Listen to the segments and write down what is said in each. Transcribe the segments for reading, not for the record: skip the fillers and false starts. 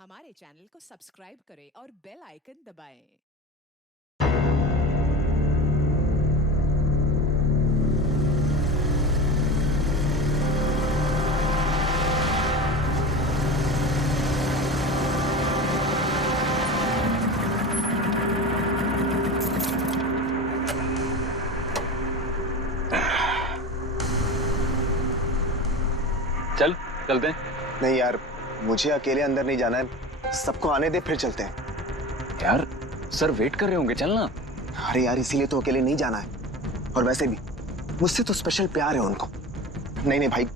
हमारे चैनल को सब्सक्राइब करें और बेल आइकन दबाएं। चल चलते हैं। नहीं यार, मुझे अकेले अंदर नहीं जाना है, सबको आने दे फिर चलते हैं। यार सर वेट कर रहे होंगे, चलना। अरे यार इसीलिए तो अकेले नहीं जाना है, और वैसे भी मुझसे तो स्पेशल प्यार है उनको। नहीं नहीं भाई,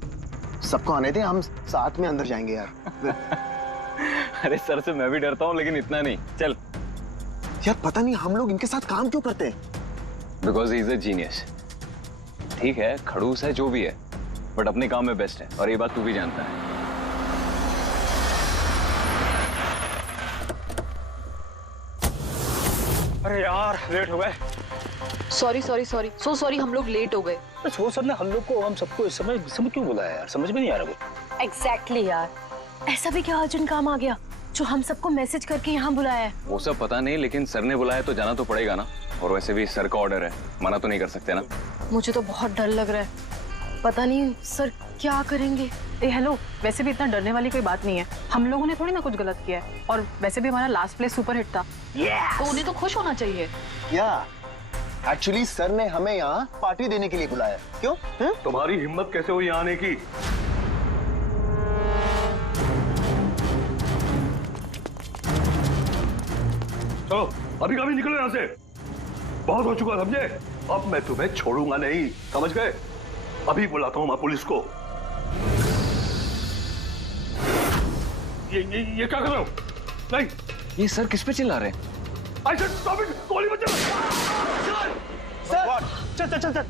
सबको आने दे, हम साथ में अंदर जाएंगे यार। अरे सर से मैं भी डरता हूँ लेकिन इतना नहीं, चल। यार पता नहीं हम लोग इनके साथ काम क्यों करते हैं। Because he is a genius. ठीक है खड़ूस है जो भी है, बट अपने काम में बेस्ट है, और ये बात तू भी जानता है। अरे यार लेट हो गए। सॉरी हम लोग लेट हो गए। वो सर ने हम लोग को, हम सबको इस समय क्यों बुलाया यार, समझ में नहीं आ रहा वो। एग्जैक्टली यार, ऐसा भी क्या अर्जेंट काम आ गया जो हम सबको मैसेज करके यहाँ बुलाया है? वो सब पता नहीं, लेकिन सर ने बुलाया तो जाना तो पड़ेगा ना। और वैसे भी सर का ऑर्डर है, मना तो नहीं कर सकते ना। मुझे तो बहुत डर लग रहा है, पता नहीं सर क्या करेंगे। हेलो, वैसे भी इतना डरने वाली कोई बात नहीं है। हम लोगों ने थोड़ी ना कुछ गलत किया है, और वैसे भी हमारा लास्ट प्लेस सुपर हिट था। तो उन्हें तो खुश होना चाहिए। क्या एक्चुअली सर ने हमें यहाँ पार्टी देने के लिए बुलाया, क्यों? तुम्हारी हिम्मत कैसे हुई यहाँ आने की? चलो अभी कभी निकलो यहाँ से, बहुत हो चुका समझे। अब मैं तुम्हें छोड़ूंगा नहीं, समझ गए? अभी बुलाता हूँ मैं पुलिस को। ये क्या कर रहे हो? नहीं, ये सर किस पे चिल्ला रहे हैं? I said stop it! गोली मत चला! चल चल चल चल।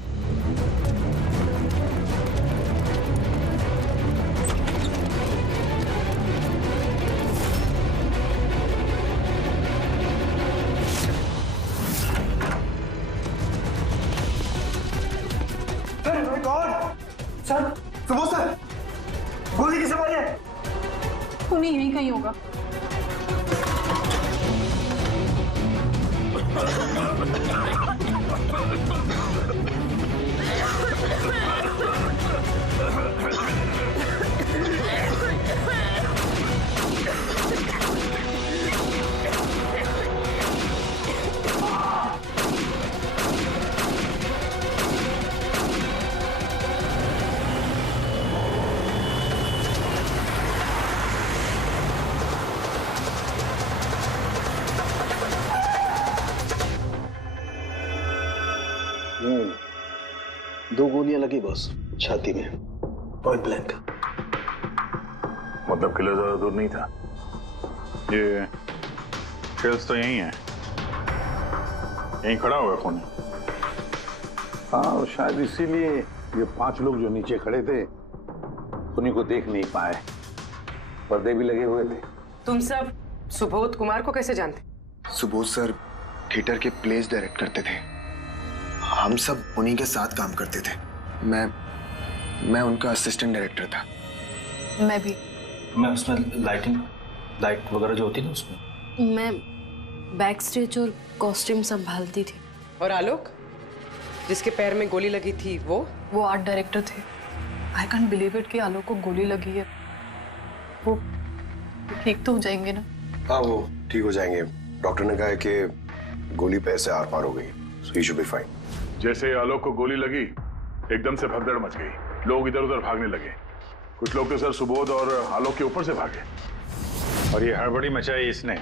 सर, सुबह सर, गोली किसे मारी है? उन्हें यहीं कहीं होगा। दो गोलियां लगी बॉस, छाती में, पॉइंट ब्लैंक। मतलब किला ज्यादा दूर नहीं था। ये शेल्स तो यही है, यहीं खड़ा हुआ कौन है? हाँ शायद इसीलिए ये 5 लोग जो नीचे खड़े थे उन्हीं को देख नहीं पाए, पर्दे भी लगे हुए थे। तुम सब सुबोध कुमार को कैसे जानते? सुबोध सर थिएटर के प्लेस डायरेक्ट करते थे, हम सब उन्हीं के साथ काम करते थे। मैं उनका असिस्टेंट डायरेक्टर था। मैं भी। मैं उसमें लाइट वगैरह जो होती है ना उसमें। मैं बैक स्टेज और कॉस्ट्यूम संभालती थी। और आलोक, जिसके पैर में गोली लगी थी, वो आर्ट डायरेक्टर थे। आई कांट बिलीव इट कि आलोक को गोली लगी है। वो ठीक तो हो जाएंगे ना? हाँ वो ठीक हो जाएंगे, डॉक्टर ने कहा है कि गोली पैर से आर पार हो गई, सो ही शुड बी फाइन। जैसे आलोक को गोली लगी एकदम से भगदड़ मच गई, लोग इधर उधर भागने लगे। कुछ लोग तो सर सुबोध और आलोक के ऊपर से भागे। और ये हड़बड़ी मचाई इसने,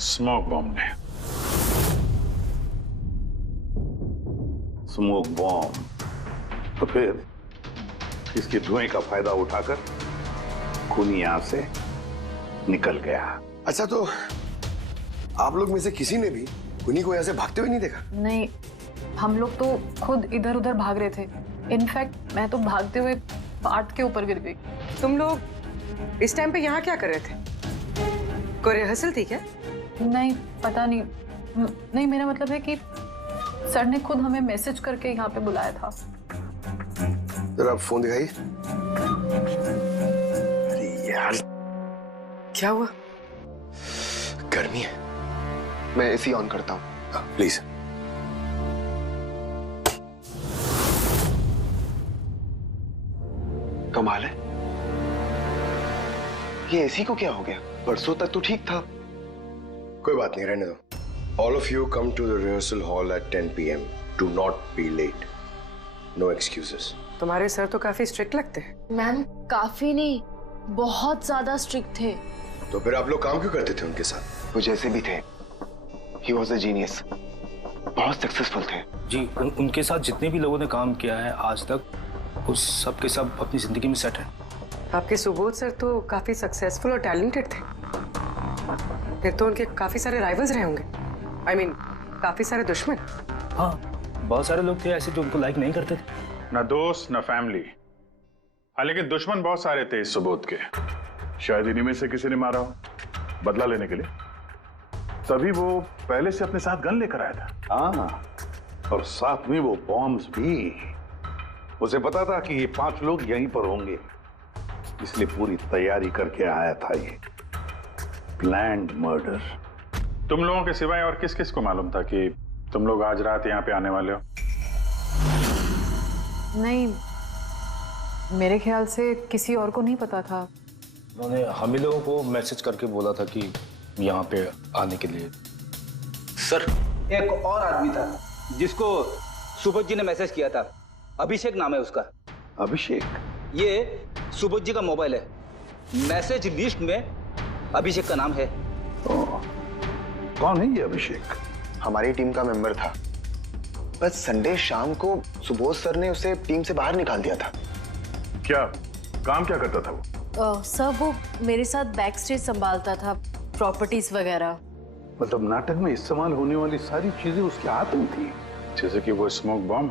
स्मोक बॉम्ब ने। स्मोक बॉम्ब तो फिर इसके धुएं का फायदा उठाकर खूनी यहां से निकल गया। अच्छा तो आप लोग में से किसी ने भी उन्हीं को यहाँ से भागते हुए नहीं देखा? नहीं, हम लोग तो खुद इधर उधर भाग रहे थे। इनफैक्ट मैं तो भागते हुए पार्ट के ऊपर गिर गई। तुम लोग इस टाइम पे यहाँ क्या कर रहे थे? कोई रिहर्सल थी क्या? नहीं पता नहीं। नहीं, मेरा मतलब है कि सर ने खुद हमें मैसेज करके यहाँ पे बुलाया था। जरा आप फोन दिखाइए। अरे यार क्या हुआ? गर्मी है। मैं एसी ऑन करता हूँ। प्लीज। कमाल है, ये एसी को क्या हो गया? परसों तक तो ठीक था। कोई बात नहीं, रहने दो। All of you come to the rehearsal hall at 10 p.m. Do not be late. No excuses. तुम्हारे सर तो काफी स्ट्रिक्ट लगते हैं। मैम काफी नहीं, बहुत ज्यादा स्ट्रिक्ट थे। तो फिर आप लोग काम क्यों करते थे उनके साथ? वो जैसे भी थे, he was a genius. बहुत सक्सेसफुल थे। जी, उनके साथ जितने भी लोगों ने काम किया है आज तक, उस सब के सब अपनी जिंदगी में सेट है। आपके सुबोध सर तो काफी सक्सेसफुल और टैलेंटेड थे। फिर तो उनके काफी सारे राइवल्स रहे होंगे। I mean, काफी सारे दुश्मन। हाँ, बहुत सारे लोग थे ऐसे जो उनको लाइक नहीं करते थे। ना दोस्त ना फैमिली, हाँ लेकिन दुश्मन बहुत सारे थे इस सुबोध के। शायद इन्हीं में से किसी ने मारा हो बदला लेने के लिए। तभी वो पहले से अपने साथ गन लेकर आया था। हाँ, और साथ में वो बॉम्ब्स भी। उसे पता था कि ये 5 लोग यहीं पर होंगे, इसलिए पूरी तैयारी करके आया था ये प्लान्ड मर्डर। तुम लोगों के सिवाय और किस किस को मालूम था कि तुम लोग आज रात यहाँ पे आने वाले हो? नहीं, मेरे ख्याल से किसी और को नहीं पता था। उन्होंने हम ही लोगों को मैसेज करके बोला था कि यहाँ पे आने के लिए। सर, एक और आदमी था जिसको सुबोध जी ने मैसेज किया था। अभिषेक नाम है उसका। अभिषेक? ये सुबोध जी का मोबाइल है। मैसेज लिस्ट में अभिषेक का नाम है। कौन है ये अभिषेक? हमारी टीम का मेंबर था, बस संडे शाम को सुबोध सर ने उसे टीम से बाहर निकाल दिया था। क्या काम क्या करता था वो? सर वो मेरे साथ बैक स्टेज संभालता था, प्रॉपर्टीज वगैरह। मतलब नाटक में इस्तेमाल होने वाली सारी चीजें उसके हाथ में थी, जैसे कि वो स्मोक बॉम्ब।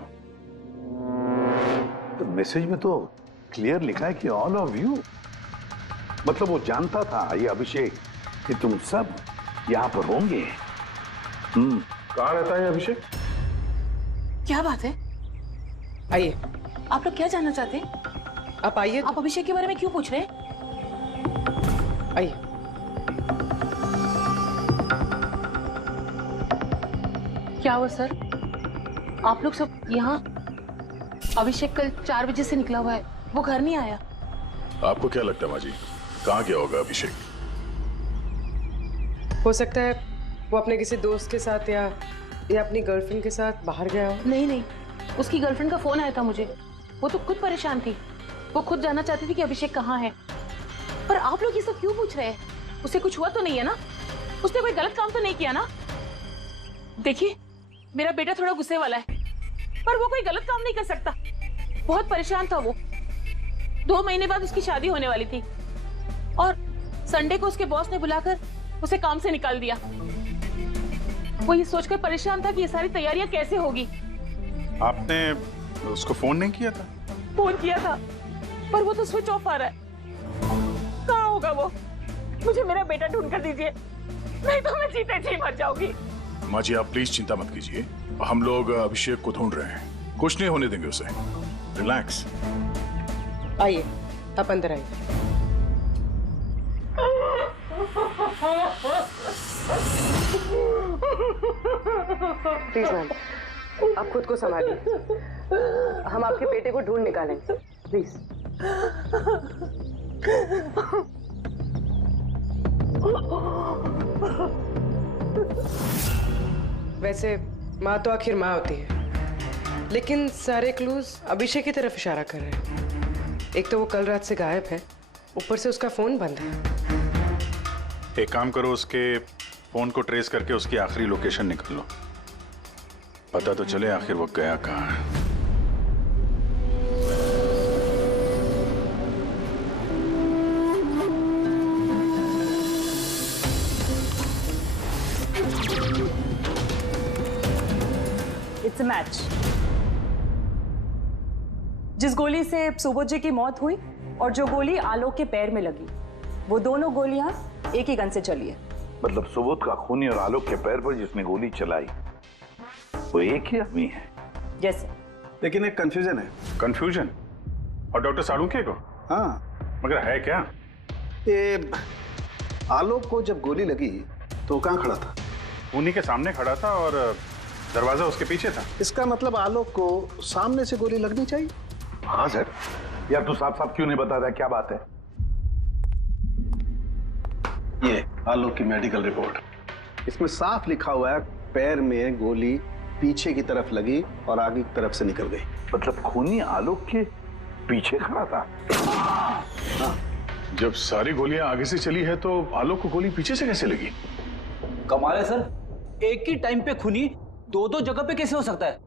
तो मैसेज में तो क्लियर लिखा है कि ऑल ऑफ यू। मतलब वो जानता था ये अभिषेक कि तुम सब यहाँ पर होंगे। कहाँ रहता है अभिषेक? क्या बात है? आइए। आप लोग क्या जानना चाहते हैं? आप आइए। आप अभिषेक के बारे में क्यों पूछ रहे हैं? आइए। क्या हुआ सर? आप लोग सब यहाँ? अभिषेक कल 4 बजे से निकला हुआ है, वो घर नहीं आया। आपको क्या लगता है माँ जी, कहाँ गया होगा अभिषेक? हो सकता है वो अपने किसी दोस्त के साथ या अपनी गर्लफ्रेंड के साथ बाहर गया हो। नहीं, उसकी गर्लफ्रेंड का फोन आया था मुझे। वो तो खुद परेशान थी, वो खुद जानना चाहती थी कि अभिषेक कहाँ है। पर आप लोग ये सब क्यों पूछ रहे हैं? उसे कुछ हुआ तो नहीं है ना? उसने कोई गलत काम तो नहीं किया ना? देखिए, मेरा बेटा थोड़ा गुस्से वाला है, पर वो कोई गलत काम नहीं कर सकता। बहुत परेशान था वो। 2 महीने बाद उसकी शादी होने वाली थी और संडे को उसके बॉस ने बुलाकर उसे काम से निकाल दिया। वो ये सोचकर परेशान था कि ये सारी तैयारियां कैसे होगी। आपने उसको फोन नहीं किया था? फोन किया था, पर वो तो स्विच ऑफ आ रहा है। कहाँ होगा वो? मुझे मेरा बेटा ढूंढ कर दीजिए, नहीं तो मैं जीते जी मर जाऊंगी। माँ जी, आप प्लीज चिंता मत कीजिए, हम लोग अभिषेक को ढूंढ रहे हैं। कुछ नहीं होने देंगे उसे। रिलैक्स। आइए, आप अंदर आइए। प्लीज मैम, आप खुद को संभालिए। हम आपके बेटे को ढूंढ निकालेंगे, प्लीज। वैसे माँ तो आखिर माँ होती है, लेकिन सारे क्लूज अभिषेक की तरफ इशारा कर रहे हैं। एक तो वो कल रात से गायब है, ऊपर से उसका फोन बंद है। एक काम करो, उसके फोन को ट्रेस करके उसकी आखिरी लोकेशन निकाल लो, पता तो चले आखिर वो गया कहाँ है। It's a match. जिस गोली से सुबोध जी की मौत हुई और जो गोली आलोक के पैर में लगी, वो दोनों गोलियां एक ही गन से चली है। मतलब सुबोध का खूनी और आलोक के पैर पर जिसने गोली चलाई वो एक ही आदमी है? जैसे। लेकिन एक कंफ्यूजन है। कंफ्यूजन? और डॉक्टर सालुंखे को? हाँ, मगर है क्या? ये आलोक को जब गोली लगी तो वो कहाँ खड़ा था? उन्हीं के सामने खड़ा था और दरवाजा उसके पीछे था। इसका मतलब आलोक को सामने से गोली लगनी चाहिए। हाँ सर। यार तू साफ साफ क्यों नहीं बता रहा, क्या बात है? ये आलोक की मेडिकल रिपोर्ट, इसमें साफ लिखा हुआ है पैर में गोली पीछे की तरफ लगी और आगे की तरफ से निकल गई। मतलब खूनी आलोक के पीछे खड़ा था? हाँ। जब सारी गोलियां आगे से चली है तो आलोक को गोली पीछे से कैसे लगी? कमाल है सर, एक ही टाइम पे खूनी दो दो जगह पे कैसे हो सकता है?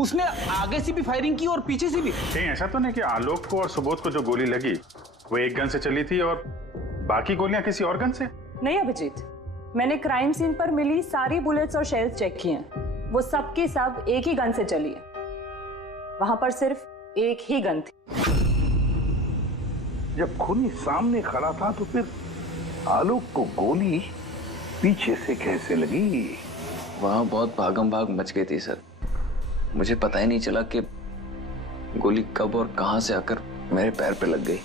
उसने आगे से भी फायरिंग की और पीछे से भी। कहीं ऐसा तो नहीं कि आलोक को और सुबोध को जो गोली लगी वो एक गन से चली थी और बाकी गोलियां किसी और गन से? नहीं अभिजीत, मैंने क्राइम सीन पर मिली सारी बुलेट्स और शेल्स चेक किए हैं, वो सब की सब एक ही गन से चली है। वहां पर सिर्फ एक ही गन थी। जब खूनी सामने खड़ा था तो फिर आलोक को गोली पीछे से कैसे लगी? वहां बहुत भागम भाग मच गई थी सर, मुझे पता ही नहीं चला कि गोली कब और कहां से आकर मेरे पैर पे लग गई।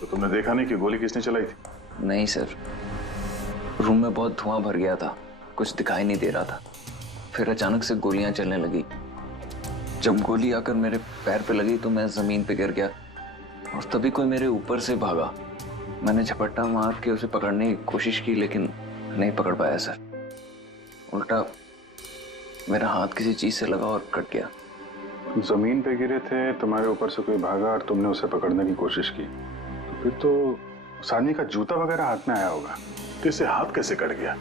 तो तुमने देखा नहीं कि गोली किसने चलाई थी? नहीं सर, रूम में बहुत धुआं भर गया था, कुछ दिखाई नहीं दे रहा था। फिर अचानक से गोलियां चलने लगी। जब गोली आकर मेरे पैर पे लगी तो मैं जमीन पे गिर गया और तभी कोई मेरे ऊपर से भागा। मैंने झपट्टा मार के उसे पकड़ने की कोशिश की लेकिन नहीं पकड़ पाया सर। उल्टा मेरा हाथ किसी चीज से लगा और कट गया। जमीन पे गिरे थे, तुम्हारे ऊपर से कोई भागा और तुमने उसे पकड़ने की कोशिश की, तो फिर तो उस आदमी का जूता वगैरह हाथ में आया होगा। तो इसे हाथ कैसे कट गया?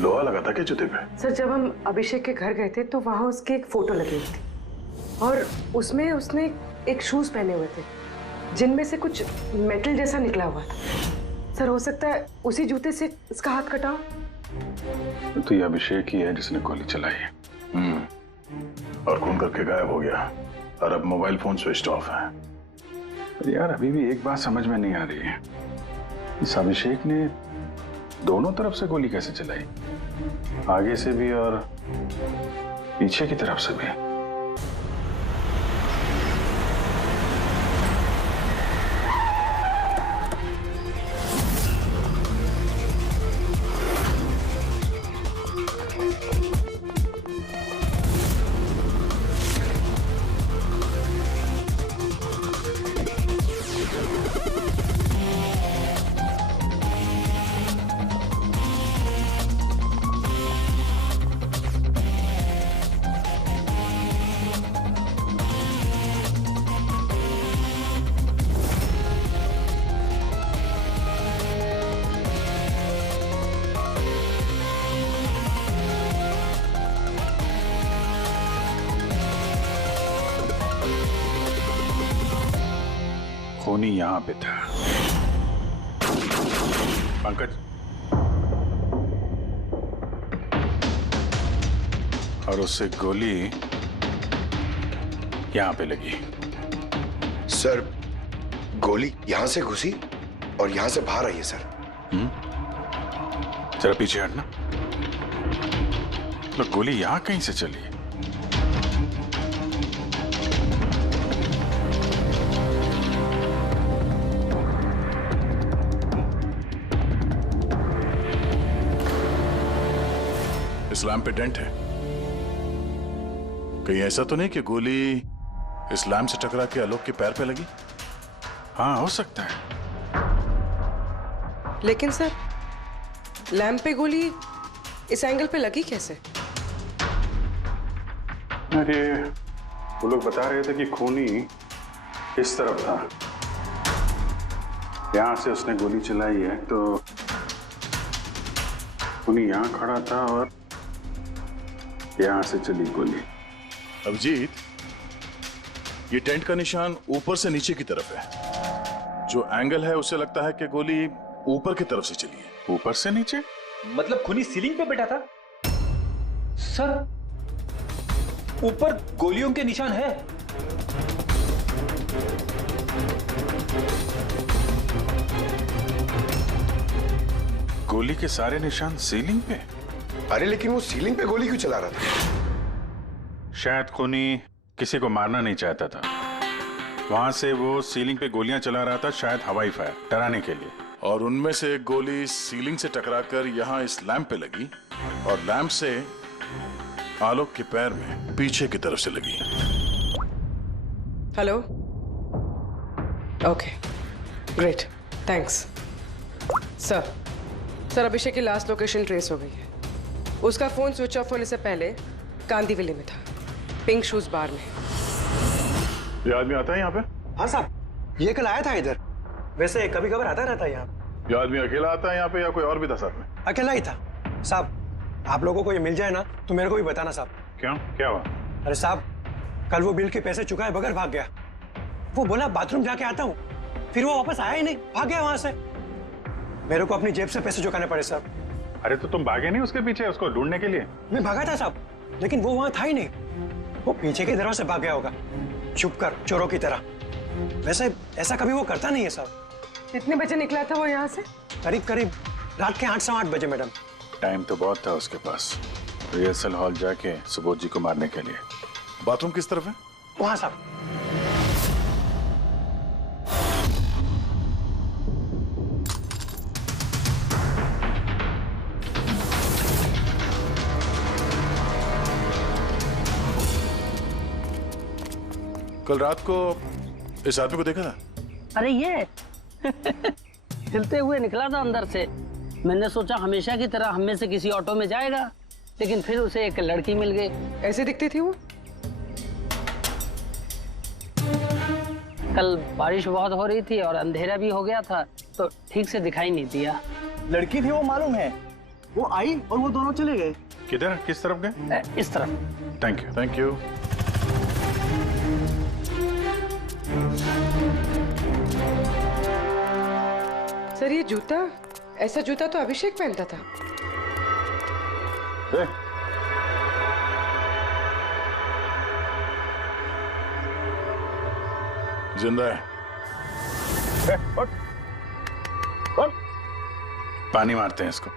लोहा लगा था क्या जूते पे? सर जब हम अभिषेक के घर गए थे तो वहां उसकी एक फोटो लगी हुई थी और उसमें उसने एक शूज पहने हुए थे जिनमें से कुछ मेटल जैसा निकला हुआ था। सर हो सकता है उसी जूते से इसका हाथ कटा हो। तो ये अभिषेक ही है जिसने गोली चलाई है। और खून करके गायब हो गया और अब मोबाइल फोन स्विच ऑफ है। पर यार अभी भी एक बात समझ में नहीं आ रही है, इस अभिषेक ने दोनों तरफ से गोली कैसे चलाई? आगे से भी और पीछे की तरफ से भी। खूनी यहां पे था। पंकज, और उससे गोली यहां पे लगी। सर गोली यहां से घुसी और यहां से बाहर आई है सर। जरा पीछे हटना। तो गोली यहां कहीं से चली? इस लैम्प पे डेंट है, कहीं ऐसा तो नहीं कि गोली इस लैम्प से टकरा के आलोक के पैर पे लगी? हाँ हो सकता है। लेकिन सर लैंप पे गोली इस एंगल पे लगी कैसे? अरे वो लोग बता रहे थे कि खूनी इस तरफ था, यहां से उसने गोली चलाई है तो खूनी यहां खड़ा था और यहां से चली गोली। अभिजीत, ये टेंट का निशान ऊपर से नीचे की तरफ है। जो एंगल है उससे लगता है कि गोली ऊपर की तरफ से चली है। ऊपर से नीचे? मतलब खूनी सीलिंग पे बैठा था? सर ऊपर गोलियों के निशान है। गोली के सारे निशान सीलिंग पे? अरे लेकिन वो सीलिंग पे गोली क्यों चला रहा था? शायद खूनी किसी को मारना नहीं चाहता था, वहां से वो सीलिंग पे गोलियां चला रहा था, शायद हवाई फायर, डराने के लिए। और उनमें से एक गोली सीलिंग से टकराकर यहां इस लैंप पे लगी और लैंप से आलोक के पैर में पीछे की तरफ से लगी। Hello, okay, great, thanks. Sir Abhishek की लास्ट लोकेशन ट्रेस हो गई है। उसका फोन स्विच ऑफ होने से पहले कांदीवली में था, पिंक शूज बार में। ये आदमी आता है यहाँ पे? हाँ साहब, ये कल आया था इधर। वैसे कभी कभार आता रहता है यहाँ। ये आदमी अकेला आता है यहाँ पे या कोई और भी था साथ में? अकेला ही था साहब। आप लोगों को ये मिल जाए ना तो मेरे को भी बताना साहब। क्यों, क्या हुआ? अरे साहब, कल वो बिल के पैसे चुकाए बगैर भाग गया। वो बोला बाथरूम जाके आता हूँ, फिर वो वापस आया ही नहीं, भाग गया वहां से। मेरे को अपनी जेब से पैसे चुकाने पड़े साहब। अरे तो तुम भागे नहीं उसके पीछे उसको ढूंढने के लिए? मैं भागा था साहब, लेकिन वो वहां था ही नहीं। वो पीछे की तरफ से भाग गया होगा, छुप कर, चोरों की तरह। वैसे ऐसा कभी वो करता नहीं है साहब। कितने बजे निकला था वो यहाँ से? करीब रात के 8 सवा 8 बजे मैडम। टाइम तो बहुत था उसके पास रिहर्सल हॉल जाके सुबोध जी को मारने के लिए। बाथरूम किस तरफ है? वहां साहब। कल रात को इस आदमी को देखा था? अरे ये हिलते हुए निकला था अंदर से। मैंने सोचा हमेशा की तरह हम में से किसी ऑटो में जाएगा, लेकिन फिर उसे एक लड़की मिल गई। ऐसे दिखती थी वो? कल बारिश बहुत हो रही थी और अंधेरा भी हो गया था, तो ठीक से दिखाई नहीं दिया। लड़की थी वो मालूम है, वो आई और वो दोनों चले गए। किधर, किस तरफ गए? इस तरफ। Thank you. Thank you. Sir ये जूता, ऐसा जूता तो अभिषेक पहनता था। जिंदा है। पानी मारते हैं इसको।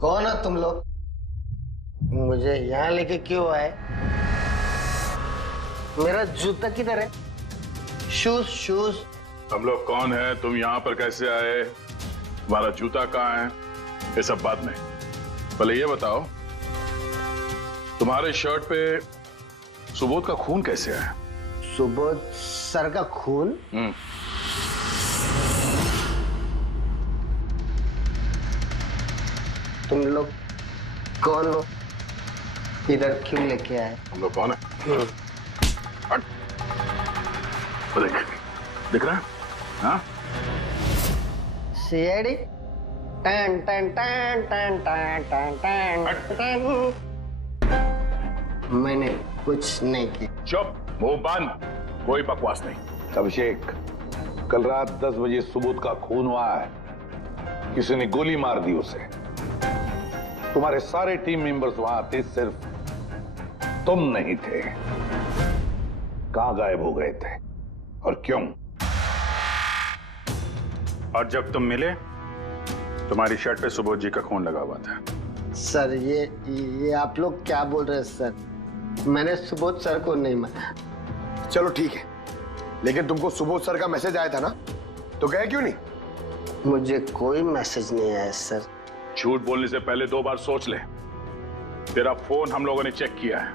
कौन हो तुम लोग? मुझे यहाँ लेके क्यों आए? मेरा जूता किधर है? शूज। हम लोग कौन है, तुम यहाँ पर कैसे आए, तुम्हारा जूता कहाँ है, ये सब बात नहीं। पहले ये बताओ, तुम्हारे शर्ट पे सुबोध का खून कैसे आया? सुबोध सर का खून? तुम लोग कौन हो? इधर क्यों लेके आए? हम लोग कौन है? दिख रहा है? हाँ? सीआईडी? टन टन टन टन टन टन टन टन। मैंने कुछ नहीं किया। चुप, मुंह बंद, कोई बकवास नहीं। अभिषेक, कल रात 10 बजे सुबोध का खून हुआ है। किसी ने गोली मार दी उसे। तुम्हारे सारे टीम मेंबर्स वहां थे, सिर्फ तुम नहीं थे। कहां गायब हो गए थे और क्यों? और जब तुम मिले तुम्हारी शर्ट पे सुबोध जी का खून लगा हुआ था। सर ये आप लोग क्या बोल रहे हैं सर? मैंने सुबोध सर को नहीं मारा। चलो ठीक है, लेकिन तुमको सुबोध सर का मैसेज आया था ना, तो गए क्यों नहीं? मुझे कोई मैसेज नहीं आया सर। झूठ बोलने से पहले 2 बार सोच ले। तेरा फोन हम लोगों ने चेक किया है,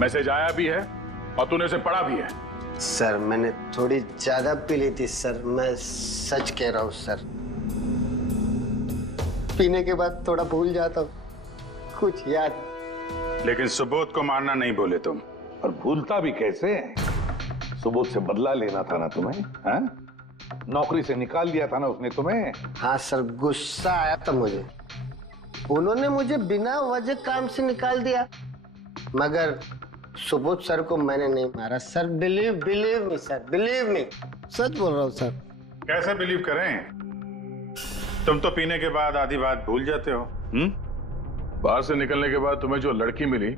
मैसेज आया भी है और तूने उसे पढ़ा भी है। सर मैंने थोड़ी ज्यादा पी ली थी सर, मैं सच कह रहा हूँ सर। पीने के बाद थोड़ा भूल जाता हूँ, कुछ याद। लेकिन सुबोध को मारना नहीं बोले तुम। और भूलता भी कैसे? सुबोध से बदला लेना था ना तुम्हें, हाँ? नौकरी से निकाल दिया था ना उसने तुम्हें। हाँ सर, गुस्सा आया था मुझे। उन्होंने मुझे बिना वजह काम से निकाल दिया, मगर सुबोध सर को मैंने नहीं मारा sir. Believe me sir, believe me, सच बोल रहा हूँ सर। कैसे बिलीव करें? तुम तो पीने के बाद आधी बात भूल जाते हो। बाहर से निकलने के बाद तुम्हें जो लड़की मिली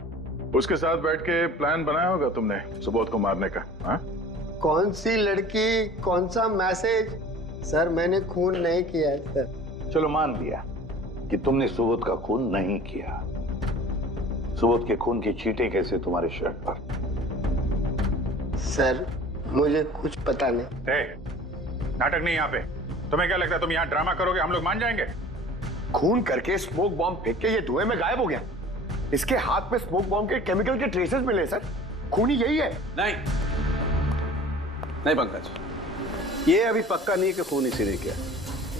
उसके साथ बैठ के प्लान बनाया होगा तुमने सुबोध को मारने का। हाँ? कौन सी लड़की, कौन सा मैसेज? सर मैंने खून नहीं किया है सर। चलो मान लिया, कि तुमने सुबोध का खून नहीं किया। सुबोध के खून की चींटे कैसे तुम्हारे शर्ट पर? सर मुझे कुछ पता नहीं। नाटक नहीं यहाँ पे। तुम्हें क्या लगता है तुम यहाँ ड्रामा करोगे हम लोग मान जाएंगे? खून करके स्मोक बॉम्ब फेंक के ये धुएं में गायब हो गया। इसके हाथ में स्मोक बॉम्ब के केमिकल के ट्रेसेस मिले सर। खूनी यही है। नहीं नहीं पंकज, ये अभी पक्का नहीं है कि खून इसी ने किया,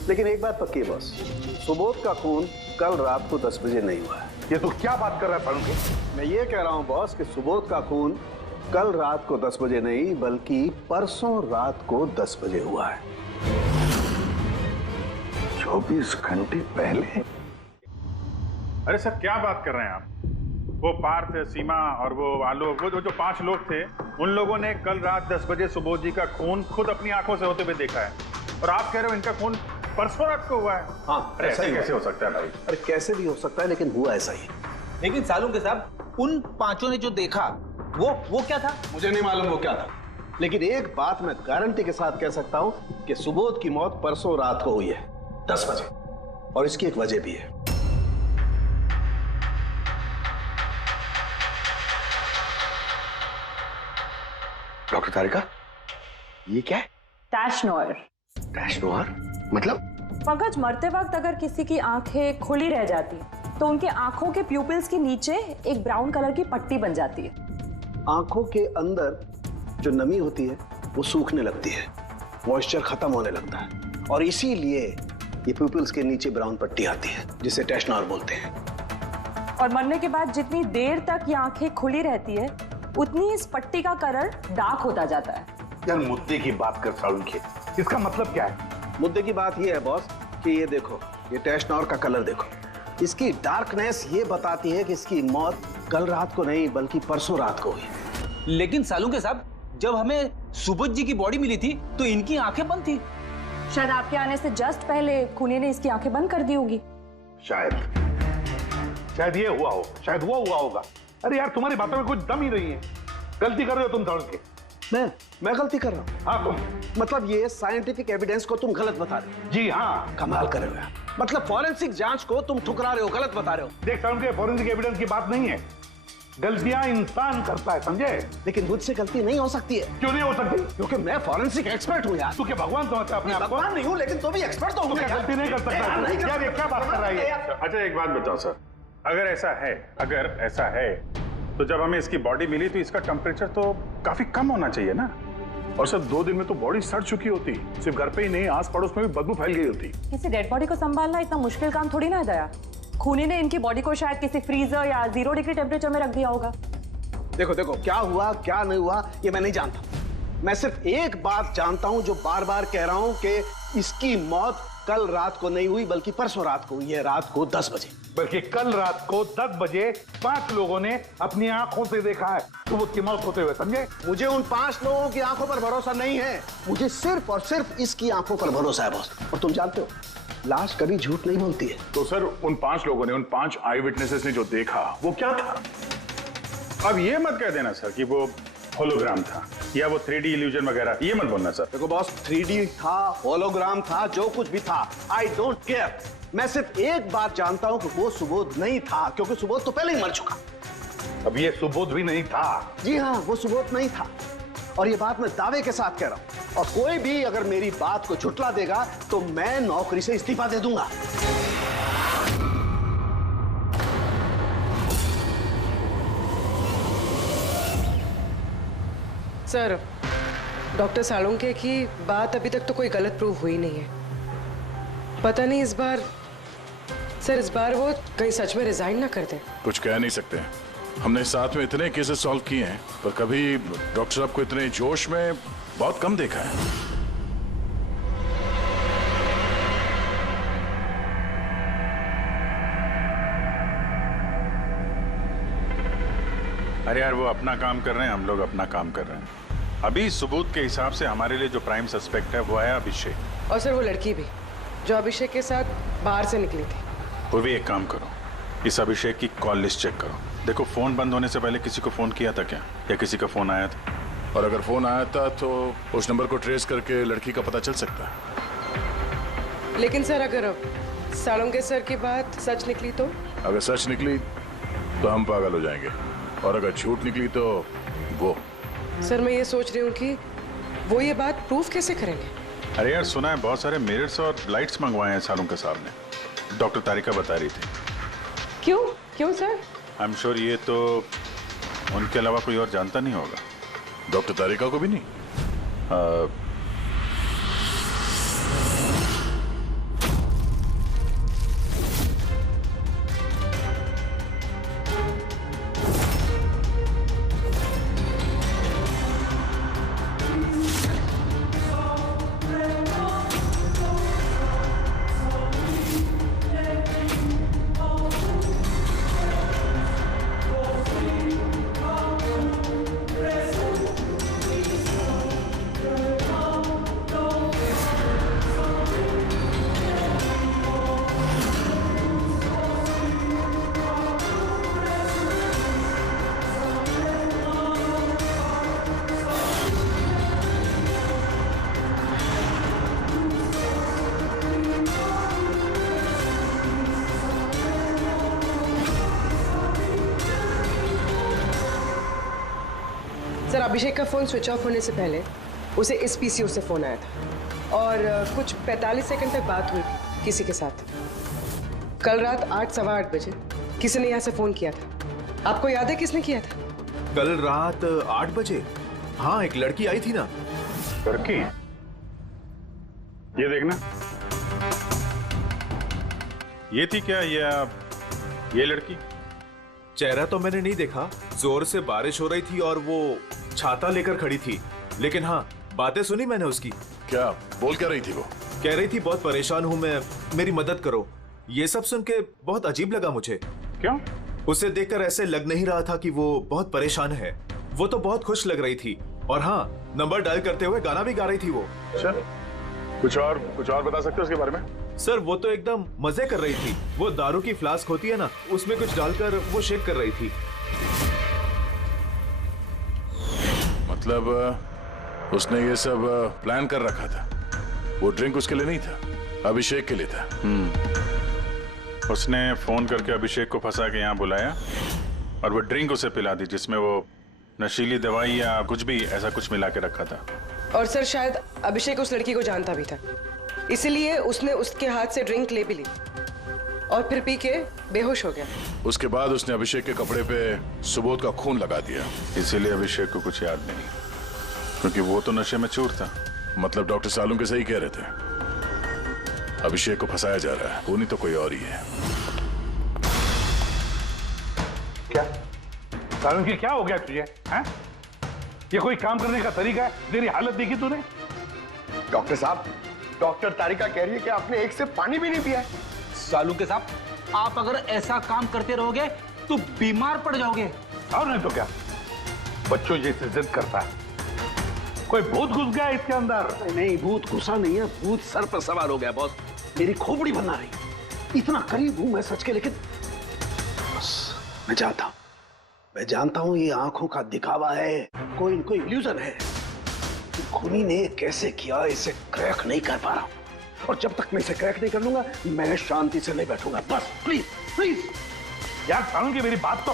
लेकिन एक बात पक्की है बॉस, सुबोध का खून कल रात को 10 बजे नहीं हुआ है। ये तो क्या बात कर रहा है फारूक? मैं ये कह रहा हूं बॉस कि सुबोध का खून कल रात को 10 बजे नहीं बल्कि परसों रात को 10 बजे हुआ है। 24 घंटे पहले? अरे सर क्या बात कर रहे हैं आप? वो पार्थ, सीमा और वो आलोक, वो जो 5 लोग थे, उन लोगों ने कल रात 10 बजे सुबोध जी का खून खुद अपनी आंखों से होते हुए देखा है, और आप कह रहे हो इनका खून परसों रात को हुआ है? हाँ, अरे ऐसे कैसे हो सकता है भाई? अरे कैसे भी हो सकता है, लेकिन हुआ ऐसा ही। लेकिन सालू के साहब, उन 5 ने जो देखा वो क्या था? मुझे नहीं मालूम वो क्या था, लेकिन एक बात मैं गारंटी के साथ कह सकता हूं कि सुबोध की मौत परसों रात को हुई है 10 बजे, और इसकी एक वजह भी है। डॉक्टर तारिका, ये क्या है? टैश नोयर। टैश नोयर मतलब? पंकज, मरते वक्त अगर किसी की आंखें खुली रह जाती तो उनके आंखों के प्यूपिल्स के नीचे एक ब्राउन कलर की पट्टी बन जाती है। आंखों के अंदर जो नमी होती है वो सूखने लगती है, मॉइस्चर खत्म होने लगता है, और इसीलिए ये प्यूपिल्स के नीचे ब्राउन पट्टी आती है जिसे टैश नोयर बोलते हैं। और मरने के बाद जितनी देर तक ये आंखें खुली रहती है उतनी इस पट्टी का कलर डार्क होता जाता है। यार मुद्दे की बात कर साउंड के, इसका मतलब क्या है? मुद्दे की बात ये है बॉस कि ये देखो, ये टैश नोयर का कलर देखो, इसकी डार्कनेस ये बताती है कि इसकी मौत कल रात को नहीं बल्कि परसों रात को हुई। लेकिन सालू के साहब, जब हमें सुबोध जी की बॉडी मिली थी तो इनकी आंखें बंद थी। शायद आपके आने से जस्ट पहले खूनी ने इसकी आंखें बंद कर दी होगी। शायद ये हुआ हो, शायद वो हुआ होगा। अरे यार तुम्हारी बातों में कुछ दम ही नहीं है। गलती कर रहे हो तुम दौड़ के। मैं गलती कर रहा हूँ? हाँ तुम। मतलब ये साइंटिफिक एविडेंस को तुम गलत बता रहे हो? जी हाँ। कमाल कर रहे हो। मतलब फॉरेंसिक जांच को तुम ठुकरा रहे हो, गलत बता रहे हो। देख साउंड के, फॉरेंसिक एविडेंस की बात नहीं है, गलतियां इंसान करता है, समझे? लेकिन मुझसे गलती नहीं हो सकती है। क्यों नहीं हो सकती? क्योंकि मैं फॉरेंसिक एक्सपर्ट हूँ यार। तू क्या भगवान समझता है अपने आप को? भगवान नहीं हूँ, लेकिन तो भी एक्सपर्ट तो हूँ। गलती नहीं कर सकता यार, ये क्या बात कर रहा है? अच्छा एक बात बताओ सर, अगर ऐसा है तो जब हमें इसकी बॉडी मिली तो इसका टेम्परेचर तो काफी कम होना चाहिए ना? और सर 2 दिन में तो बॉडी सड़ चुकी होती, सिर्फ घर पे ही नहीं आस पड़ोस में भी बदबू फैल गई होती। किसी डेड बॉडी को संभालना इतना मुश्किल काम थोड़ी ना है दया। खूनी ने इनकी बॉडी को शायद किसी फ्रीजर या 0 डिग्री टेम्परेचर में रख दिया होगा। देखो देखो, क्या हुआ क्या नहीं हुआ ये मैं नहीं जानता। मैं सिर्फ एक बात जानता हूं जो बार बार कह रहा हूं कि इसकी मौत कल रात को नहीं हुई बल्कि परसों रात को हुई है, रात को 10 बजे। बल्कि कल रात को 10 बजे 5 लोगों ने अपनी आंखों से देखा है सुबोध की मौत होते हुए, समझे? मुझे उन 5 लोगों की आंखों पर भरोसा नहीं है, मुझे सिर्फ और सिर्फ इसकी आंखों पर भरोसा है बॉस। और तुम जानते हो लाश कभी झूठ नहीं बोलती है। तो सर उन 5 लोगों ने, उन 5 आई विटनेसेस ने जो देखा वो क्या था? अब ये मत कह देना सर कि वो होलोग्राम था या वो 3D इल्यूजन वगैरह, ये मत बोलना सर। देखो बॉस, 3D था, होलोग्राम था, जो कुछ भी था, आई डोंट केयर। मैं सिर्फ एक बात जानता हूं कि वो सुबोध नहीं था, क्योंकि सुबोध तो पहले ही मर चुका। अब ये सुबोध भी नहीं था? जी हाँ, वो सुबोध नहीं था, और ये बात मैं दावे के साथ कह रहा हूं। और कोई भी अगर मेरी बात को झुठला देगा तो मैं नौकरी से इस्तीफा दे दूंगा। सर, डॉक्टर सालुंके की बात अभी तक तो कोई गलत प्रूव हुई नहीं है। पता नहीं इस बार वो कहीं सच में रिजाइन ना कर दें। कुछ कह नहीं सकते। हमने साथ में इतने केसेस सॉल्व किए हैं पर कभी डॉक्टर साहब को इतने जोश में बहुत कम देखा है। अरे यार वो अपना काम कर रहे हैं, हम लोग अपना काम कर रहे हैं। अभी सबूत के हिसाब से हमारे लिए जो प्राइम सस्पेक्ट है वो है अभिषेक। और सर वो लड़की भी जो अभिषेक के साथ बाहर से निकली थी। वो भी एक काम करो, इस अभिषेक की कॉल लिस्ट चेक करो। देखो फोन बंद होने से पहले किसी को फोन किया था क्या, या किसी का फोन आया था? और अगर फोन आया था तो उस नंबर को ट्रेस करके लड़की का पता चल सकता है। लेकिन सर अगर सालुंके सर की बात सच निकली तो? अगर सच निकली तो हम पागल हो जाएंगे, और अगर झूठ निकली तो वो। सर मैं ये सोच रही हूँ कि वो ये बात प्रूफ कैसे करेंगे? अरे यार सुना है बहुत सारे मिरर्स और लाइट्स मंगवाए हैं सालुंके साहब ने, डॉक्टर तारिका बता रही थी। क्यों सर? आई एम श्योर ये तो उनके अलावा कोई और जानता नहीं होगा। डॉक्टर तारिका को भी नहीं? सर अभिषेक का फोन स्विच ऑफ होने से पहले उसे इस पीसीओ से फोन आया था और कुछ 45 सेकंड तक बात हुई थी किसी के साथ। कल रात 8:15 बजे किसी ने यहाँ से फोन किया था। आपको याद है किसने किया था? कल रात 8 बजे? हाँ, एक लड़की आई थी ना। लड़की? ये देखना, ये थी क्या ये लड़की? चेहरा तो मैंने नहीं देखा, जोर से बारिश हो रही थी और वो छाता लेकर खड़ी थी, लेकिन हाँ बातें सुनी मैंने उसकी। क्या बोल क्या रही थी वो? कह रही थी बहुत परेशान हूँ मैं, मेरी मदद करो। ये सब सुन के बहुत अजीब लगा मुझे। क्यों? उसे देखकर ऐसे लग नहीं रहा था कि वो बहुत परेशान है। वो तो बहुत खुश लग रही थी, और हाँ नंबर डायल करते हुए गाना भी गा रही थी वो। अच्छा, कुछ और बता सकते हो उसके बारे में? सर वो तो एकदम मजे कर रही थी। वो दारू की फ्लास्क होती है ना, उसमें कुछ डालकर वो शेक कर रही थी। मतलब उसने ये सब प्लान कर रखा था। वो ड्रिंक उसके लिए नहीं था, अभिषेक के लिए था। उसने फोन करके अभिषेक को फंसा के यहाँ बुलाया और वो ड्रिंक उसे पिला दी जिसमें वो नशीली दवाई या कुछ भी ऐसा कुछ मिला के रखा था। और सर शायद अभिषेक उस लड़की को जानता भी था, इसीलिए उसने उसके हाथ से ड्रिंक ले भी ली और फिर पी के बेहोश हो गया। उसके बाद उसने अभिषेक के कपड़े पे सुबोध का खून लगा दिया। इसीलिए अभिषेक को कुछ याद नहीं, क्योंकि वो तो नशे में चूर था। मतलब डॉक्टर सालुंके सही कह रहे थे, अभिषेक को फंसाया जा रहा है, वो नहीं तो कोई और ही है। क्या सालुंके, क्या हो गया तुझे? हैं? ये कोई काम करने का तरीका है? तेरी हालत देखी तूने? डॉक्टर साहब, डॉक्टर तारिका कह रही है कि आपने एक से पानी भी नहीं पिया है। सालुंके साहब, आप अगर ऐसा काम करते रहोगे तो बीमार पड़ जाओगे। और नहीं तो क्या, बच्चों जैसे जिद करता है। कोई भूत घुस गया इसके अंदर? नहीं, भूत घुसा नहीं है, भूत सर पर सवार हो गया बॉस। मेरी खोपड़ी बना रही। इतना करीब हूं मैं सच के, लेकिन बस मैं जानता हूं ये आंखों का दिखावा है, कोई इल्यूजन है। खूनी ने कैसे किया इसे क्रैक नहीं कर पा रहा, और जब तक मैं इसे क्रैक नहीं कर लूंगा मैं शांति से नहीं बैठूंगा। बस प्लीज यार सालुंके, मेरी बात तो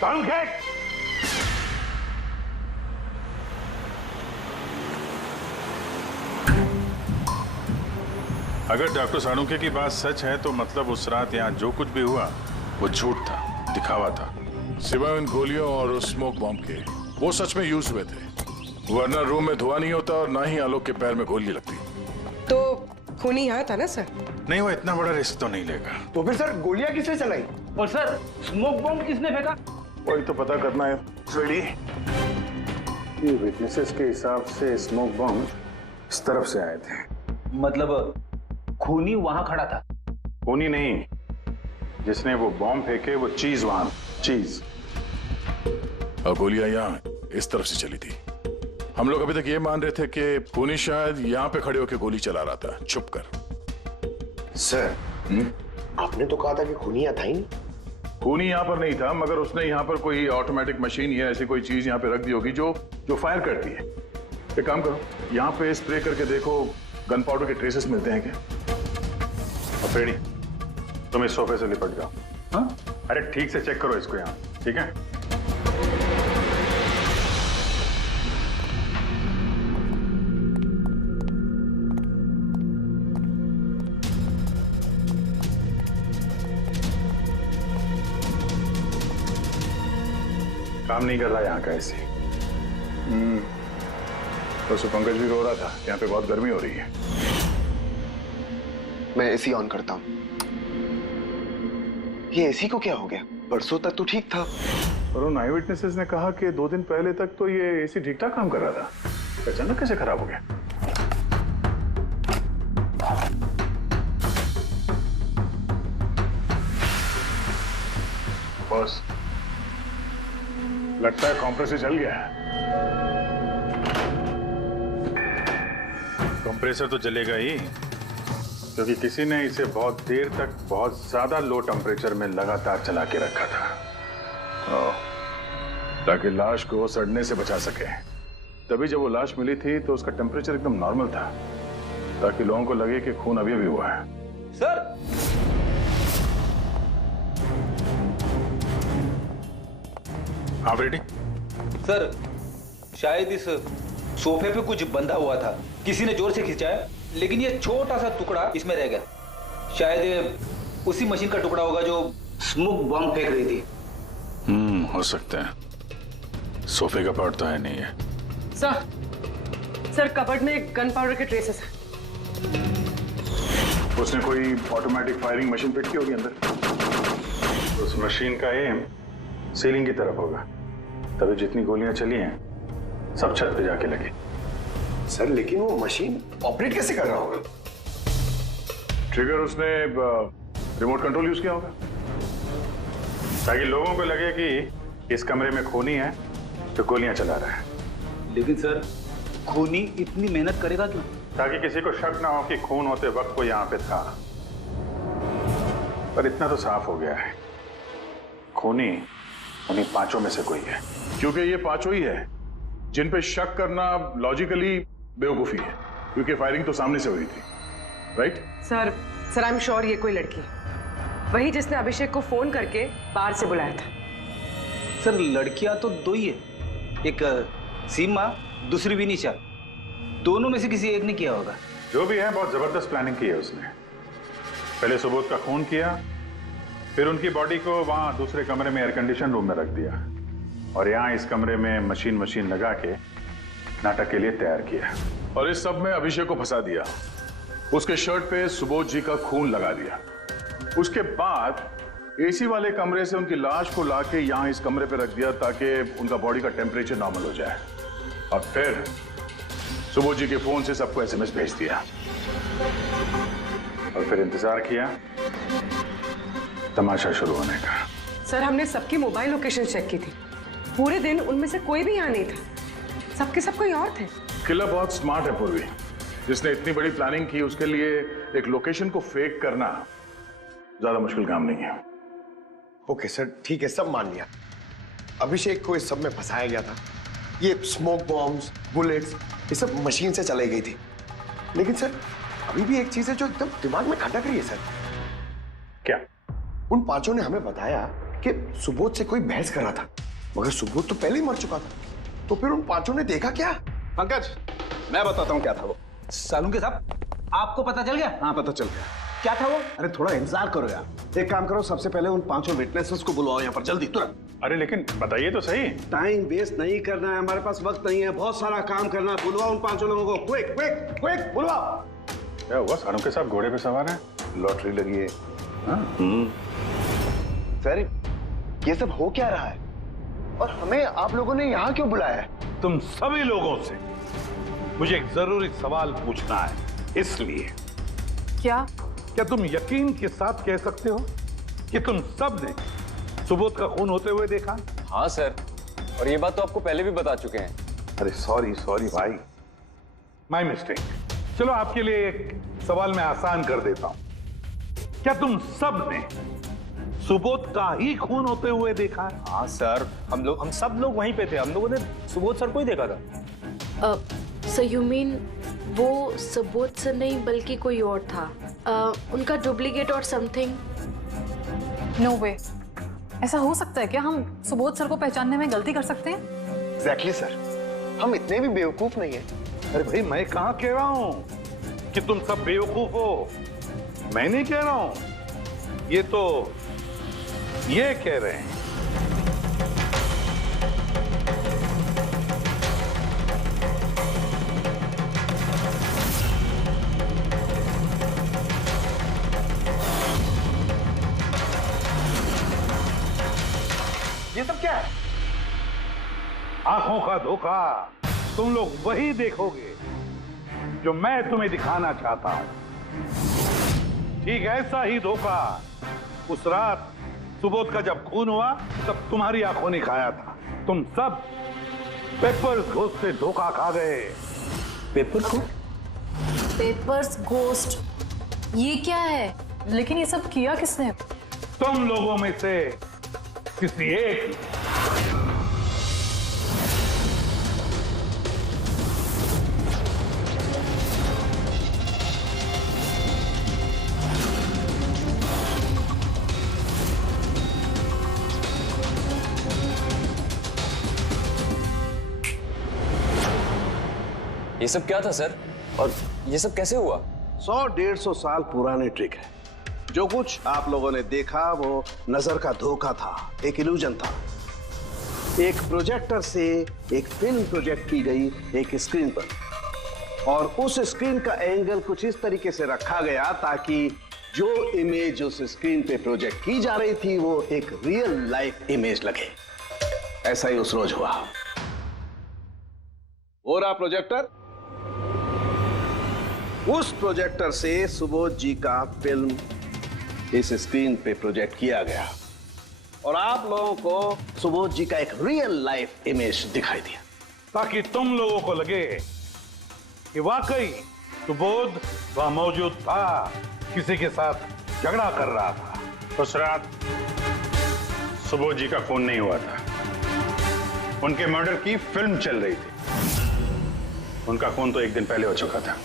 सालुंके। अगर डॉक्टर सालुंके की बात सच है तो मतलब उस रात यहाँ जो कुछ भी हुआ वो झूठ था, दिखावा था। सिवाय उन गोलियों और उस स्मोक बॉम्ब के, वो सच में यूज हुए थे, वरना रूम में धुआं नहीं होता और ना ही आलोक के पैर में गोली लगती। तो खूनी यहाँ था ना सर? नहीं, वो इतना बड़ा रिस्क तो नहीं लेगा। तो फिर सर गोलियां किसने चलाई? और सर स्मोक बॉम्ब किसने फेंका? वही तो पता करना है। ये विटनेसेस के हिसाब से स्मोक बॉम्ब इस तरफ से आए थे। मतलब खूनी वहां खड़ा था? खूनी नहीं, जिसने वो बॉम्ब फेंके वो चीज वहां, चीज। और गोलियां यहाँ इस तरफ से चली थी। हम लोग अभी तक ये मान रहे थे कि खूनी शायद यहाँ पे खड़े होकर गोली चला रहा था छुप कर। सर आपने तो कहा था कि खूनी यहाँ था ही नहीं। खूनी यहाँ पर नहीं था, मगर उसने यहाँ पर कोई ऑटोमेटिक मशीन या ऐसी कोई चीज यहाँ पे रख दी होगी जो फायर करती है। एक काम करो, यहाँ पे स्प्रे करके देखो, गन पाउडर के ट्रेसेस मिलते हैं क्या? अफरीदी, तुम इस सोफे से लिपट जाओ। हाँ? अरे ठीक से चेक करो इसको यहाँ, ठीक है? काम नहीं कर रहा यहाँ का ऐसे। तो पंकज भी रो रहा था, यहाँ पे बहुत गर्मी हो रही है। मैं एसी ऑन करता हूँ। ये एसी को क्या हो गया? परसों तक तो ठीक था। और उन आई विटनेसेस ने कहा कि 2 दिन पहले तक तो ये एसी ठीक ठाक काम कर रहा था, अचानक कैसे खराब हो गया? बॉस, लगता है कंप्रेसर जल गया है। कंप्रेसर तो जलेगा ही, क्योंकि किसी ने इसे बहुत देर तक बहुत ज्यादा लो टेम्परेचर में लगातार चला के रखा था, ताकि लाश को सड़ने से बचा सके। तभी जब वो लाश मिली थी तो उसका टेम्परेचर एकदम नॉर्मल था, ताकि लोगों को लगे कि खून अभी भी हुआ है। सर, हाँ रेडी? सर, शायद इस सोफे पे कुछ बंधा हुआ था, किसी ने जोर से खिंचाया, लेकिन ये छोटा सा टुकड़ा इसमें रह गया। शायद ये उसी मशीन का टुकड़ा होगा जो स्मोक बॉम्ब फेंक रही थी। हो सकता है। सोफे का पार्ट तो है नहीं है। सर कबर्ड में गन पाउडर के ट्रेसेस हैं। उसने कोई ऑटोमेटिक फायरिंग मशीन फिट की होगी अंदर। उस मशीन का एम सीलिंग की तरफ होगा, तभी जितनी गोलियां चली हैं सब छत पे जाके लगी। सर लेकिन वो मशीन ऑपरेट कैसे कर रहा होगा? ट्रिगर उसने रिमोट कंट्रोल यूज किया होगा, ताकि लोगों को लगे कि इस कमरे में खूनी है तो गोलियां चला रहा है। लेकिन सर, खूनी इतनी मेहनत करेगा क्यों? ताकि किसी को शक ना हो कि खून होते वक्त वो यहाँ पे था। पर इतना तो साफ हो गया है, खूनी उन्हीं 5 में से कोई है। क्योंकि ये 5 ही है जिन पे शक करना लॉजिकली बेवकूफी है, क्योंकि फायरिंग तो सामने से हुई थी, right? Sir I am sure ये कोई लड़की है, वही जिसने अभिषेक को फोन करके बाहर से बुलाया था। सर लड़कियां तो 2 ही है, एक सीमा, दूसरी विनीशा। दोनों में से किसी एक ने किया होगा। जो भी है बहुत जबरदस्त प्लानिंग की है उसने। पहले सुबोध का खून किया, फिर उनकी बॉडी को वहां दूसरे कमरे में एयर कंडीशन रूम में रख दिया, और यहाँ इस कमरे में मशीन लगा के नाटक के लिए तैयार किया। और इस सब में अभिषेक को फंसा दिया, उसके शर्ट पे सुबोध जी का खून लगा दिया। उसके बाद एसी वाले कमरे से उनकी लाश को लाके यहाँ इस कमरे पे रख दिया, ताकि उनका बॉडी का टेम्परेचर नॉर्मल हो जाए। और फिर सुबोध जी के फोन से सबको SMS भेज दिया, और फिर इंतजार किया तमाशा शुरू होने का। सर हमने सबकी मोबाइल लोकेशन चेक की थी, पूरे दिन उनमें से कोई भी यहाँ नहीं था, सबके सब कोई और थे। किला बहुत स्मार्ट है पूर्वी, जिसने इतनी बड़ी प्लानिंग की, उसके लिए एक लोकेशन को फेक करना ज्यादा मुश्किल काम नहीं है। ओके सर, ठीक है, सब मान लिया। अभिषेक को इस सब में फंसाया गया था। ये स्मोक बॉम्ब्स, बुलेट्स, ये सब मशीन से चलाई गई थी। लेकिन सर अभी भी एक चीज है जो एकदम दिमाग में खटक रही है सर। क्या? उन 5 ने हमें बताया कि सुबोध से कोई बहस कर रहा था, मगर सुबोध तो पहले ही मर चुका था। तो फिर उन 5 ने देखा क्या? पंकज, मैं बताता हूँ क्या था वो। सालुंके साहब, आपको पता चल गया? हाँ पता चल गया। क्या था वो? अरे थोड़ा इंतजार करो यार। एक काम करो, सबसे पहले उन 5 विटनेसेस को बुलाओ यहाँ पर जल्दी, तुरंत। अरे लेकिन बताइए तो सही। टाइम वेस्ट नहीं करना है, हमारे पास वक्त नहीं है, बहुत सारा काम करना है। बुलवाओ उन 5 लोगों को, क्विक क्विक क्विक बुलवाओ। क्या हुआ? सालुंके साहब घोड़े पे सवार है, लॉटरी लगी है। सर ये सब हो क्या रहा है, और हमें आप लोगों ने यहाँ क्यों बुलाया है? तुम सभी लोगों से मुझे एक जरूरी सवाल पूछना है, इसलिए। क्या तुम यकीन के साथ कह सकते हो कि तुम सब ने सुबोध का खून होते हुए देखा? हाँ सर, और ये बात तो आपको पहले भी बता चुके हैं। अरे सॉरी भाई, माय मिस्टेक। चलो आपके लिए एक सवाल मैं आसान कर देता हूं। क्या तुम सब ने सुबोध का ही खून होते हुए देखा है? हाँ सर, हम सब लोग वहीं पे थे। हम लोगों ने सुबोध सर को ही देखा था। सर यू मीन वो सुबोध सर नहीं बल्कि कोई और था? उनका डुप्लीकेट और समथिंग। नो वे, ऐसा हो सकता है क्या? हम सुबोध सर को पहचानने में गलती कर सकते हैं? एग्जैक्टली सर, हम इतने भी बेवकूफ नहीं है। अरे भाई, मैं कहाँ कह रहा हूँ कि तुम सब बेवकूफ हो। मैं नहीं कह रहा हूँ, ये तो ये कह रहे हैं। ये सब क्या है? आंखों का धोखा। तुम लोग वही देखोगे जो मैं तुम्हें दिखाना चाहता हूं। ठीक ऐसा ही धोखा उस रात सुबोध का जब खून हुआ तब तुम्हारी आंखों ने खाया था। तुम सब पेपर्स घोस्ट से धोखा खा गए। पेपर्स घोस्ट, ये क्या है? लेकिन ये सब किया किसने? तुम लोगों में से किसी एक ने। ये सब क्या था सर? और ये सब कैसे हुआ? 100-150 साल पुरानी ट्रिक है। जो कुछ आप लोगों ने देखा वो नजर का धोखा था, एक इल्यूजन था। एक प्रोजेक्टर से एक फिल्म प्रोजेक्ट की गई एक स्क्रीन पर, और उस स्क्रीन का एंगल कुछ इस तरीके से रखा गया ताकि जो इमेज उस स्क्रीन पे प्रोजेक्ट की जा रही थी वो एक रियल लाइफ इमेज लगे। ऐसा ही उस रोज हुआ। वो रहा प्रोजेक्टर। उस प्रोजेक्टर से सुबोध जी का फिल्म इस स्क्रीन पे प्रोजेक्ट किया गया और आप लोगों को सुबोध जी का एक रियल लाइफ इमेज दिखाई दिया, ताकि तुम लोगों को लगे कि वाकई सुबोध वहां मौजूद था, किसी के साथ झगड़ा कर रहा था। उस रात सुबोध जी का खून नहीं हुआ था, उनके मर्डर की फिल्म चल रही थी। उनका खून तो एक दिन पहले हो चुका था।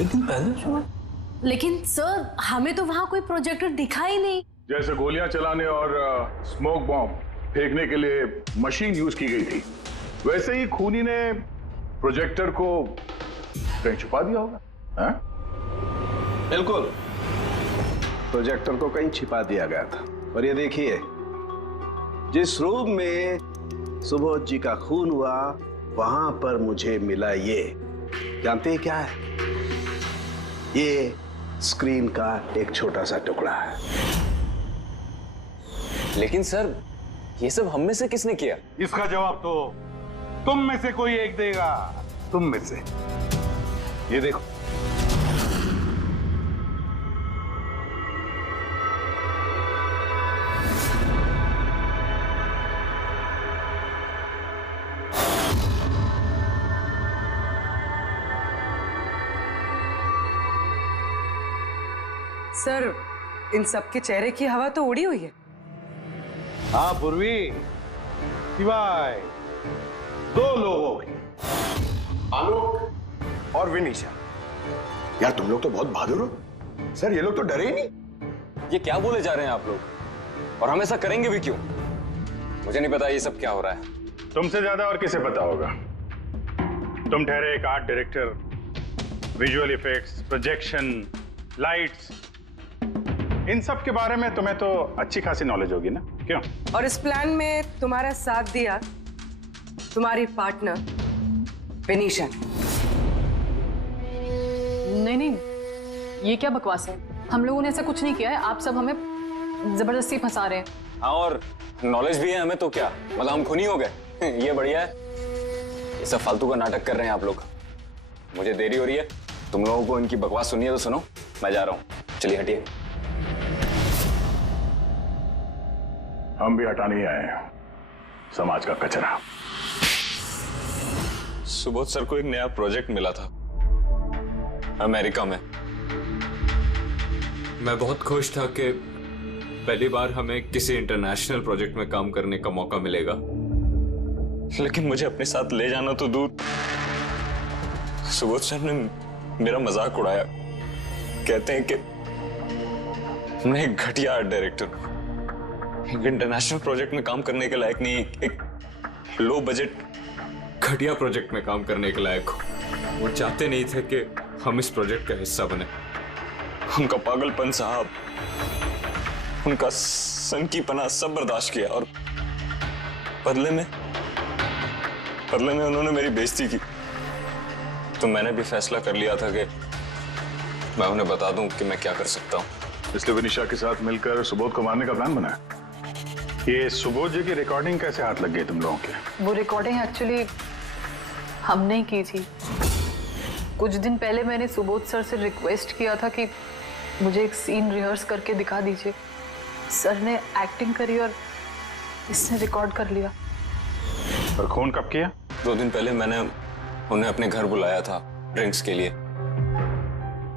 एक दिन पहले? लेकिन सर, हमें तो वहां कोई प्रोजेक्टर दिखा ही नहीं। जैसे गोलियां चलाने और स्मोक बॉम्ब फेंकने के लिए मशीन यूज की गई थी, वैसे ही खूनी ने प्रोजेक्टर को कहीं छुपा दिया होगा। हाँ? बिल्कुल, प्रोजेक्टर को कहीं छिपा दिया गया था। और ये देखिए, जिस रूम में सुबोध जी का खून हुआ वहां पर मुझे मिला ये, जानते हैं क्या है? ये स्क्रीन का एक छोटा सा टुकड़ा है। लेकिन सर, ये सब हम में से किसने किया? इसका जवाब तो तुम में से कोई एक देगा। तुम में से। ये देखो, सर, इन सबके चेहरे की हवा तो उड़ी हुई है। हाँ पूर्वी, सिवाय 2 लोगों की, आलोक और विनीशा। यार तुम लोग तो बहुत बहादुर हो। सर ये लोग तो डरे ही नहीं। ये क्या बोले जा रहे हैं आप लोग? और हम ऐसा करेंगे भी क्यों? मुझे नहीं पता ये सब क्या हो रहा है। तुमसे ज्यादा और किसे पता होगा? तुम ठहरे एक art director, visual effects, projection, lights, इन सब के बारे में तुम्हें तो अच्छी खासी नॉलेज होगी ना, क्यों? और इस प्लान में तुम्हारा साथ दिया तुम्हारी पार्टनर विनीशा। नहीं नहीं, ये क्या बकवास है? हम लोगों ने ऐसा कुछ नहीं किया है। आप सब हमें जबरदस्ती फंसा रहे हैं। हाँ, और नॉलेज भी है हमें तो क्या, मतलब हम खूनी हो गए? ये बढ़िया है। ये सब फालतू का नाटक कर रहे हैं आप लोग। मुझे देरी हो रही है, तुम लोगों को इनकी बकवास सुनिए तो सुनो, मैं जा रहा हूँ। चलिए हटिए। हम भी हटाने ही आए हैं समाज का कचरा। सुबोध सर को एक नया प्रोजेक्ट मिला था अमेरिका में। मैं बहुत खुश था कि पहली बार हमें किसी इंटरनेशनल प्रोजेक्ट में काम करने का मौका मिलेगा। लेकिन मुझे अपने साथ ले जाना तो दूर, सुबोध सर ने मेरा मजाक उड़ाया, कहते हैं कि मैं एक घटिया आर्ट डायरेक्टर हूं, एक इंटरनेशनल प्रोजेक्ट में काम करने के लायक नहीं, एक लो बजट घटिया प्रोजेक्ट में काम करने के लायक हूं। वो चाहते नहीं थे कि हम इस प्रोजेक्ट का हिस्सा बने। उनका पागलपन साहब, उनका सनकीपना सब बर्दाश्त किया और बदले में उन्होंने मेरी बेइज्जती की। तो मैंने भी फैसला कर लिया था कि मैं उन्हें बता दूं कि मैं क्या कर सकता हूं। इसलिए विनिशा के साथ मिलकर सुबोध को मारने का प्लान बनाया। ये सुबोध जी की रिकॉर्डिंग कैसे हाथ लग गई तुम लोगों के? वो रिकॉर्डिंग एक्चुअली हमने की थी। कुछ दिन पहले मैंने सुबोध सर से रिक्वेस्ट किया था कि मुझे एक सीन रिहर्स करके दिखा दीजिए। सर ने एक्टिंग करी और इसने रिकॉर्ड कर लिया। और खून कब किया? 2 दिन पहले मैंने उन्हें अपने घर बुलाया था ड्रिंक्स के लिए।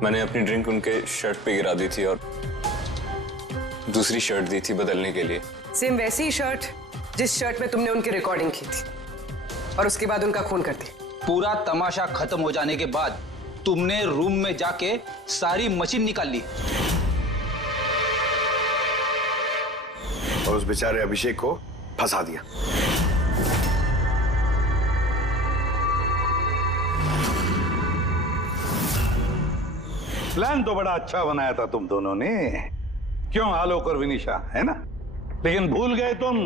मैंने अपनी ड्रिंक उनके शर्ट पे गिरा दी थी और दूसरी शर्ट दी थी बदलने के लिए। सेम वैसी ही शर्ट जिस शर्ट में तुमने उनकी रिकॉर्डिंग की थी, और उसके बाद उनका खून कर दिया। पूरा तमाशा खत्म हो जाने के बाद तुमने रूम में जाके सारी मशीन निकाल ली और उस बेचारे अभिषेक को फंसा दिया। प्लान तो बड़ा अच्छा बनाया था तुम दोनों ने, क्यों आलोक और विनिशा, है ना? लेकिन भूल गए तुम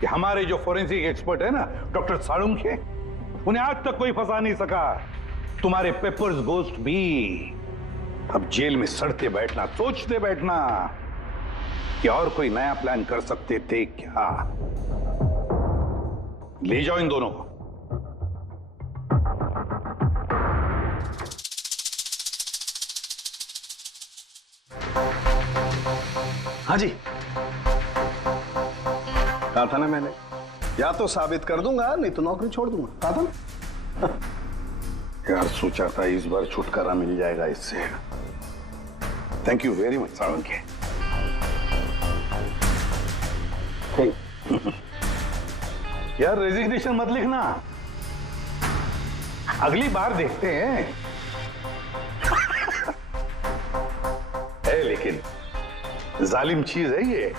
कि हमारे जो फोरेंसिक एक्सपर्ट है ना, डॉक्टर साळुंखे, उन्हें आज तक कोई फंसा नहीं सका। तुम्हारे पेपर्स गोस्ट भी अब जेल में सड़ते बैठना, सोचते बैठना कि और कोई नया प्लान कर सकते थे क्या। ले जाओ इन दोनों को। हाँ जी, कहा था ना मैंने, या तो साबित कर दूंगा नहीं तो नौकरी छोड़ दूंगा, कहा था ना। यार सोचा था इस बार छुटकारा मिल जाएगा इससे। Thank you very much Salunkhe. यार रेजिग्नेशन मत लिखना, अगली बार देखते हैं। है लेकिन जालिम चीज है ये।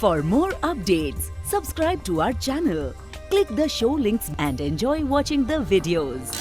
For more updates, subscribe to our channel, click the show links and enjoy watching the videos.